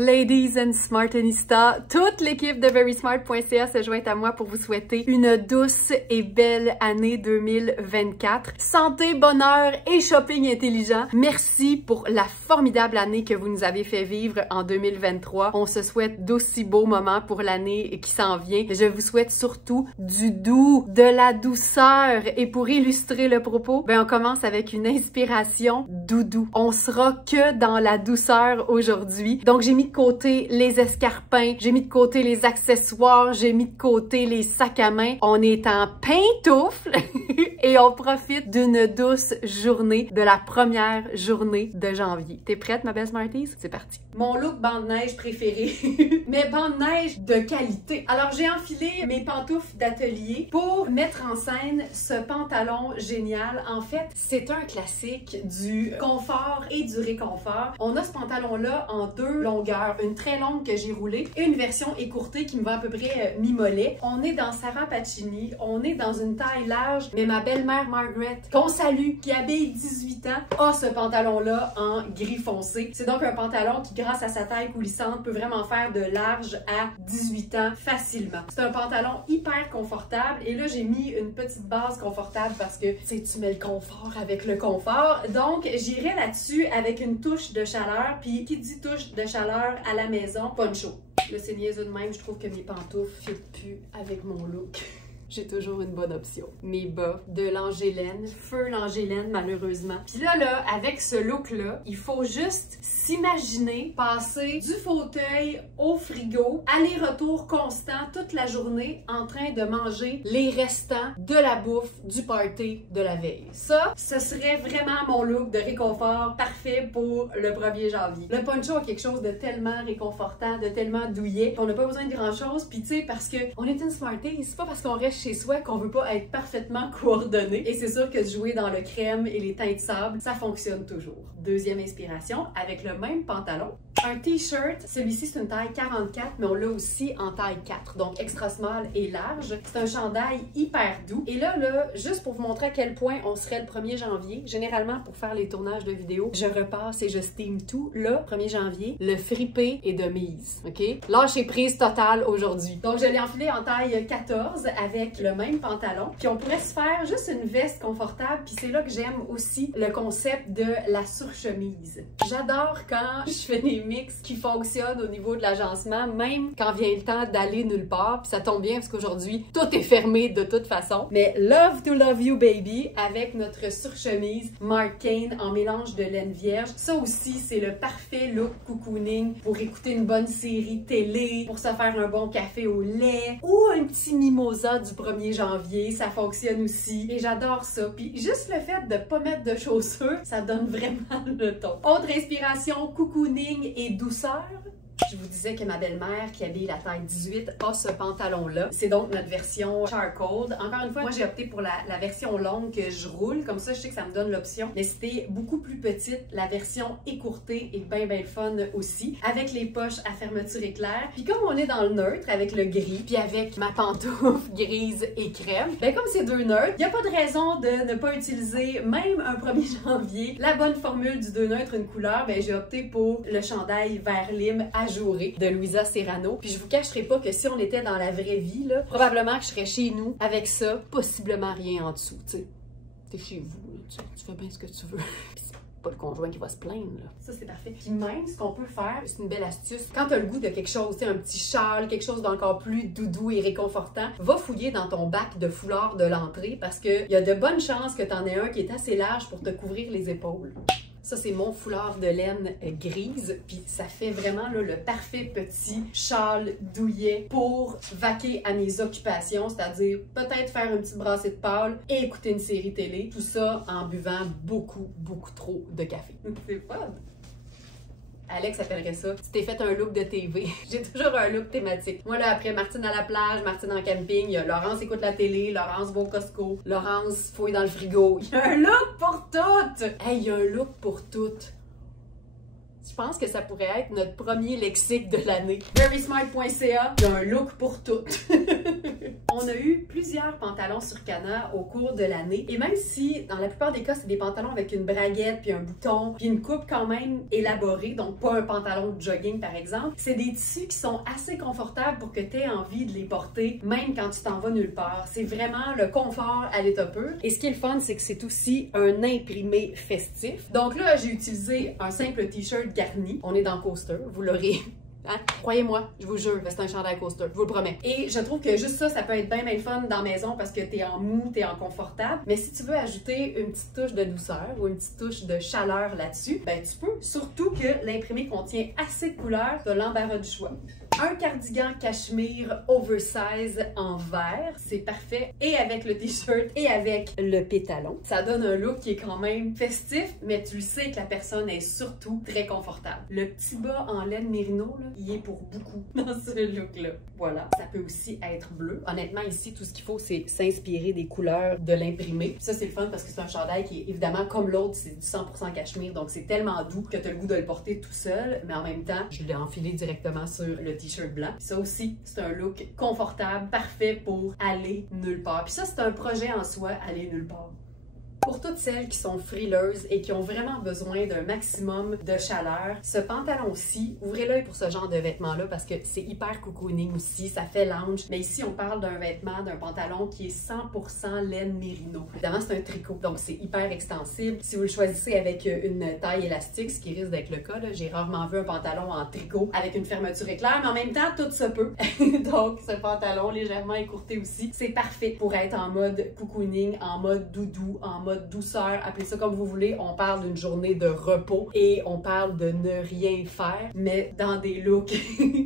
Ladies and Smartanistas, toute l'équipe de verysmart.ca se joint à moi pour vous souhaiter une douce et belle année 2024. Santé, bonheur et shopping intelligent. Merci pour la formidable année que vous nous avez fait vivre en 2023. On se souhaite d'aussi beaux moments pour l'année qui s'en vient. Je vous souhaite surtout du doux, de la douceur. Et pour illustrer le propos, on commence avec une inspiration doudou. On sera que dans la douceur aujourd'hui. Donc j'ai mis de côté les escarpins, j'ai mis de côté les accessoires, j'ai mis de côté les sacs à main. On est en pantoufle et on profite d'une douce journée, de la première journée de janvier. T'es prête, ma belle Smarties? C'est parti. Mon look bande-neige préféré, mais bande-neige de qualité. Alors j'ai enfilé mes pantoufles d'atelier pour mettre en scène ce pantalon génial. En fait, c'est un classique du confort et du réconfort. On a ce pantalon-là en deux longueurs, une très longue que j'ai roulée et une version écourtée qui me va à peu près mi-mollet. On est dans Sarah Pacini, on est dans une taille large, mais ma belle-mère Margaret, qu'on salue, qui habille 18 ans, a ce pantalon-là en gris foncé. C'est donc un pantalon qui, grâce à sa taille coulissante, peut vraiment faire de large à 18 ans facilement. C'est un pantalon hyper confortable et là, j'ai mis une petite base confortable parce que, tu sais, tu mets le confort avec le confort. Donc, j'irai là-dessus avec une touche de chaleur. Puis, qui dit touche de chaleur à la maison? Poncho. Là, c'est niaiseux de même. Je trouve que mes pantoufles ne fit plus avec mon look. J'ai toujours une bonne option. Mes bas de Langélène, feu Langélène malheureusement. Puis là, avec ce look-là, il faut juste s'imaginer passer du fauteuil au frigo, aller-retour constant toute la journée en train de manger les restants de la bouffe du party de la veille. Ça, ce serait vraiment mon look de réconfort parfait pour le 1er janvier. Le poncho a quelque chose de tellement réconfortant, de tellement douillet. On n'a pas besoin de grand-chose. Puis tu sais, parce que on est une Smartie, c'est pas parce qu'on reste chez soi qu'on veut pas être parfaitement coordonné. Et c'est sûr que jouer dans le crème et les teintes de sable, ça fonctionne toujours. Deuxième inspiration, avec le même pantalon, un t-shirt. Celui-ci, c'est une taille 44, mais on l'a aussi en taille 4, donc extra small et large. C'est un chandail hyper doux. Et là, juste pour vous montrer à quel point on serait le 1er janvier, généralement, pour faire les tournages de vidéos, je repasse et je steam tout. Là, 1er janvier, le fripé est de mise, OK? Lâcher prise totale aujourd'hui. Donc, je l'ai enfilé en taille 14 avec le même pantalon. Puis, on pourrait se faire juste une veste confortable. Puis, c'est là que j'aime aussi le concept de la surchemise. J'adore quand je fais des mix qui fonctionnent au niveau de l'agencement, même quand vient le temps d'aller nulle part. Puis ça tombe bien parce qu'aujourd'hui, tout est fermé de toute façon. Mais love to love you baby avec notre surchemise Marc Cain en mélange de laine vierge. Ça aussi, c'est le parfait look cocooning pour écouter une bonne série télé, pour se faire un bon café au lait ou un petit mimosa du 1er janvier. Ça fonctionne aussi. Et j'adore ça. Puis juste le fait de pas mettre de chaussures, ça donne vraiment le ton. Autre inspiration, cocooning et douceur. Je vous disais que ma belle-mère, qui habille la taille 18, a ce pantalon-là. C'est donc notre version charcoal. Encore une fois, moi, j'ai opté pour la version longue que je roule. Comme ça, je sais que ça me donne l'option. Mais c'était beaucoup plus petite. La version écourtée est bien, bien fun aussi. Avec les poches à fermeture éclair. Puis comme on est dans le neutre, avec le gris, puis avec ma pantoufle grise et crème, comme c'est deux neutres, il n'y a pas de raison de ne pas utiliser, même un 1er janvier, la bonne formule du deux neutres, une couleur. J'ai opté pour le chandail vert lime ajouré de Louisa Serrano. Puis je vous cacherai pas que si on était dans la vraie vie, là, probablement que je serais chez nous avec ça, possiblement rien en dessous, tu sais. T'es chez vous, là, tu fais bien ce que tu veux. Pas le conjoint qui va se plaindre, là. Ça, c'est parfait. Puis même, ce qu'on peut faire, c'est une belle astuce. Quand t'as le goût de quelque chose, tu sais, un petit châle, quelque chose d'encore plus doudou et réconfortant, va fouiller dans ton bac de foulard de l'entrée parce qu'il y a de bonnes chances que t'en aies un qui est assez large pour te couvrir les épaules. Ça, c'est mon foulard de laine grise, puis ça fait vraiment là, le parfait petit châle douillet pour vaquer à mes occupations, c'est-à-dire peut-être faire une petite brassée de pâle et écouter une série télé, tout ça en buvant beaucoup, beaucoup trop de café. C'est fun! Alex appellerait ça « Tu t'es fait un look de TV ». J'ai toujours un look thématique. Moi, là, après Martine à la plage, Martine en camping, il y a Laurence écoute la télé, Laurence va au Costco, Laurence fouille dans le frigo. Il y a un look pour toutes! Hey, il y a un look pour toutes. Je pense que ça pourrait être notre premier lexique de l'année. Verysmart.ca, il y a un look pour toutes. On a eu plusieurs pantalons sur Cana au cours de l'année et même si dans la plupart des cas c'est des pantalons avec une braguette puis un bouton puis une coupe quand même élaborée, donc pas un pantalon de jogging par exemple, c'est des tissus qui sont assez confortables pour que tu aies envie de les porter même quand tu t'en vas nulle part. C'est vraiment le confort à l'état pur et ce qui est le fun c'est que c'est aussi un imprimé festif. Donc là j'ai utilisé un simple t-shirt garni, on est dans Coaster, vous l'aurez. Hein? Croyez-moi, je vous jure, c'est un chandail Coaster, je vous le promets. Et je trouve que juste ça peut être bien fun dans la maison parce que t'es en mou, t'es en confortable. Mais si tu veux ajouter une petite touche de douceur ou une petite touche de chaleur là-dessus, ben tu peux. Surtout que l'imprimé contient assez de couleurs, t'as l'embarras du choix. Un cardigan cachemire oversize en vert, c'est parfait. Et avec le t-shirt et avec le pétalon. Ça donne un look qui est quand même festif, mais tu le sais que la personne est surtout très confortable. Le petit bas en laine mérino, là, il est pour beaucoup dans ce look-là. Voilà. Ça peut aussi être bleu. Honnêtement, ici, tout ce qu'il faut, c'est s'inspirer des couleurs de l'imprimé. Ça, c'est le fun parce que c'est un chandail qui est évidemment comme l'autre, c'est du 100% cachemire, donc c'est tellement doux que tu as le goût de le porter tout seul, mais en même temps, je l'ai enfilé directement sur le t-shirt blanc. Ça aussi, c'est un look confortable, parfait pour aller nulle part. Puis ça, c'est un projet en soi, aller nulle part. Pour toutes celles qui sont frileuses et qui ont vraiment besoin d'un maximum de chaleur, ce pantalon-ci, ouvrez l'œil pour ce genre de vêtements-là parce que c'est hyper cocooning aussi, ça fait lounge. Mais ici, on parle d'un vêtement, d'un pantalon qui est 100% laine mérino. Évidemment, c'est un tricot, donc c'est hyper extensible. Si vous le choisissez avec une taille élastique, ce qui risque d'être le cas, j'ai rarement vu un pantalon en tricot avec une fermeture éclair, mais en même temps, tout se peut. Donc, ce pantalon légèrement écourté aussi, c'est parfait pour être en mode cocooning, en mode doudou, en mode douceur, appelez ça comme vous voulez. On parle d'une journée de repos et on parle de ne rien faire, mais dans des looks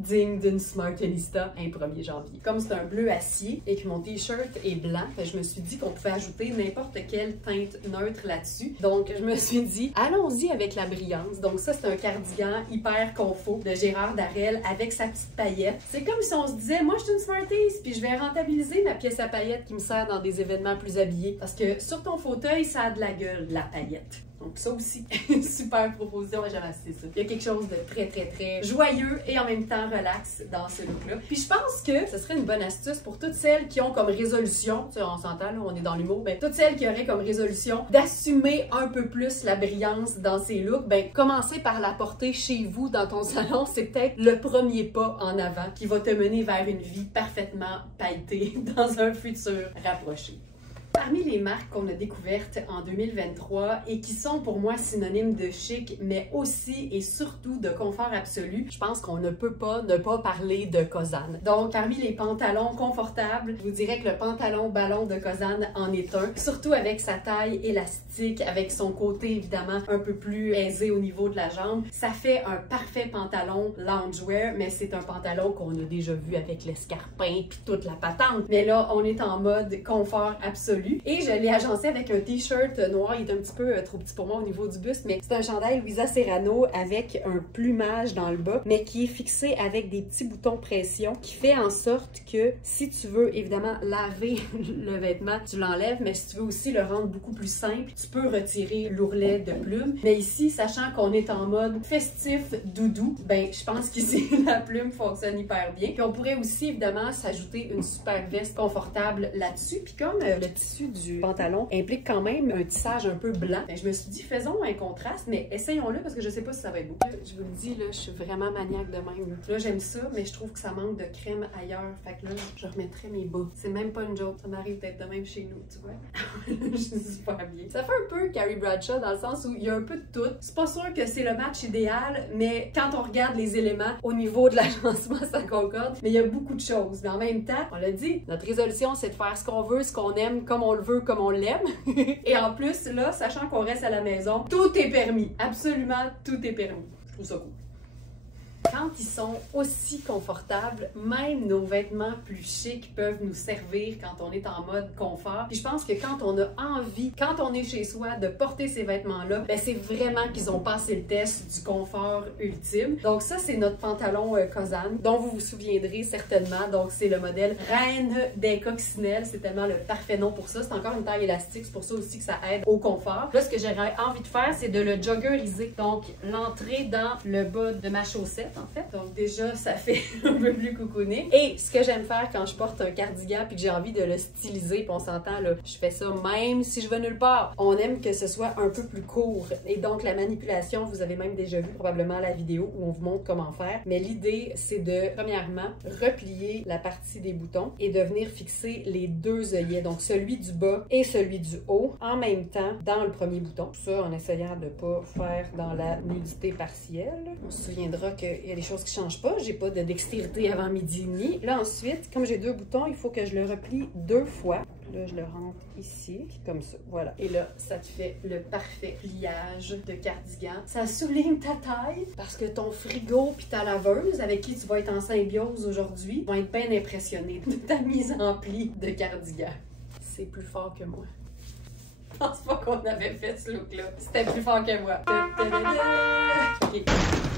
dignes d'une Smartenista un 1er janvier. Comme c'est un bleu acier et que mon t-shirt est blanc, je me suis dit qu'on pouvait ajouter n'importe quelle teinte neutre là-dessus. Donc, je me suis dit, allons-y avec la brillance. Donc ça, c'est un cardigan hyper confo de Gérard Darel avec sa petite paillette. C'est comme si on se disait, moi, je suis une Smarties, puis je vais rentabiliser ma pièce à paillettes qui me sert dans des événements plus habillés. Parce que sur ton fauteuil, ça a de la gueule, la paillette. Donc ça aussi, super proposition, j'aime assez ça. Il y a quelque chose de très joyeux et en même temps relax dans ce look-là. Puis je pense que ce serait une bonne astuce pour toutes celles qui ont comme résolution, tu sais, on s'entend là, on est dans l'humour, ben toutes celles qui auraient comme résolution d'assumer un peu plus la brillance dans ces looks, ben commencer par la porter chez vous dans ton salon, c'est peut-être le premier pas en avant qui va te mener vers une vie parfaitement pailletée dans un futur rapproché. Parmi les marques qu'on a découvertes en 2023 et qui sont pour moi synonymes de chic, mais aussi et surtout de confort absolu, je pense qu'on ne peut pas ne pas parler de Kozan. Donc, parmi les pantalons confortables, je vous dirais que le pantalon ballon de Kozan en est un, surtout avec sa taille élastique, avec son côté évidemment un peu plus aisé au niveau de la jambe. Ça fait un parfait pantalon loungewear, mais c'est un pantalon qu'on a déjà vu avec l'escarpin puis toute la patente. Mais là, on est en mode confort absolu. Et je l'ai agencé avec un t-shirt noir, il est un petit peu trop petit pour moi au niveau du buste, mais c'est un chandail Luisa Serrano avec un plumage dans le bas, mais qui est fixé avec des petits boutons pression, qui fait en sorte que si tu veux évidemment laver le vêtement, tu l'enlèves, mais si tu veux aussi le rendre beaucoup plus simple, tu peux retirer l'ourlet de plume. Mais ici, sachant qu'on est en mode festif doudou, ben je pense qu'ici la plume fonctionne hyper bien. Puis on pourrait aussi évidemment s'ajouter une super veste confortable là-dessus, puis comme le tissu du pantalon implique quand même un tissage un peu blanc. Ben, je me suis dit, faisons un contraste, mais essayons-le parce que je sais pas si ça va être beau. Je vous le dis, là, je suis vraiment maniaque de même. Là, j'aime ça, mais je trouve que ça manque de crème ailleurs. Fait que là, je remettrai mes bas. C'est même pas une joke. Ça m'arrive d'être de même chez nous, tu vois. Je suis super bien. Ça fait un peu Carrie Bradshaw dans le sens où il y a un peu de tout. C'est pas sûr que c'est le match idéal, mais quand on regarde les éléments au niveau de l'agencement, ça concorde. Mais il y a beaucoup de choses. Mais en même temps, on l'a dit, notre résolution, c'est de faire ce qu'on veut, ce qu'on aime, comme on le veut, comme on l'aime. Et en plus, là, sachant qu'on reste à la maison, tout est permis. Absolument tout est permis. Je trouve ça cool. quand ils sont aussi confortables, même nos vêtements plus chics peuvent nous servir quand on est en mode confort. Puis je pense que quand on a envie, quand on est chez soi, de porter ces vêtements-là, ben c'est vraiment qu'ils ont passé le test du confort ultime. Donc ça, c'est notre pantalon Kozan, dont vous vous souviendrez certainement. Donc c'est le modèle Reine des coccinelles. C'est tellement le parfait nom pour ça. C'est encore une taille élastique, c'est pour ça aussi que ça aide au confort. Là, ce que j'aurais envie de faire, c'est de le joggeriser. Donc l'entrée dans le bas de ma chaussette, en fait. Donc déjà, ça fait un peu plus coucouné. Et ce que j'aime faire quand je porte un cardigan puis que j'ai envie de le styliser, puis on s'entend là, je fais ça même si je vais nulle part. On aime que ce soit un peu plus court. Et donc la manipulation, vous avez même déjà vu probablement la vidéo où on vous montre comment faire. Mais l'idée, c'est de, premièrement, replier la partie des boutons et de venir fixer les deux œillets, donc celui du bas et celui du haut, en même temps dans le premier bouton. Ça, en essayant de pas faire dans la nudité partielle. On se souviendra qu'il y a des choses qui changent pas. J'ai pas de dextérité avant midi et demi. Là, ensuite, comme j'ai deux boutons, il faut que je le replie deux fois. Là, je le rentre ici, comme ça. Voilà. Et là, ça te fait le parfait pliage de cardigan. Ça souligne ta taille parce que ton frigo puis ta laveuse, avec qui tu vas être en symbiose aujourd'hui, vont être bien impressionnés de ta mise en pli de cardigan. C'est plus fort que moi. Je pense pas qu'on avait fait ce look-là. C'était plus fort que moi. OK,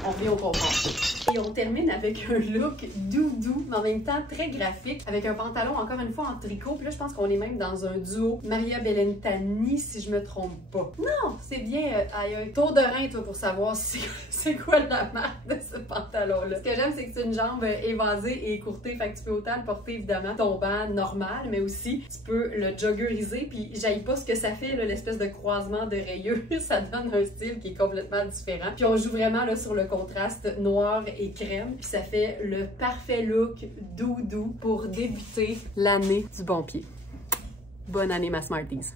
on revient au confort. Et on termine avec un look doudou, mais en même temps très graphique, avec un pantalon encore une fois en tricot. Puis là, je pense qu'on est même dans un duo Maria Bellentani, si je me trompe pas. Non, c'est bien un tour de rein, toi, pour savoir c'est quoi la marque de ce pantalon-là. Ce que j'aime, c'est que c'est une jambe évasée et écourtée, fait que tu peux autant le porter, évidemment, tombant normal, mais aussi, tu peux le joggeriser, puis j'aille pas ce que ça fait, l'espèce de croisement de rayures. Ça donne un style qui est complètement différent. Puis on joue vraiment là, sur le contraste noir et crème. Puis ça fait le parfait look doudou pour débuter l'année du bon pied. Bonne année, ma Smarties!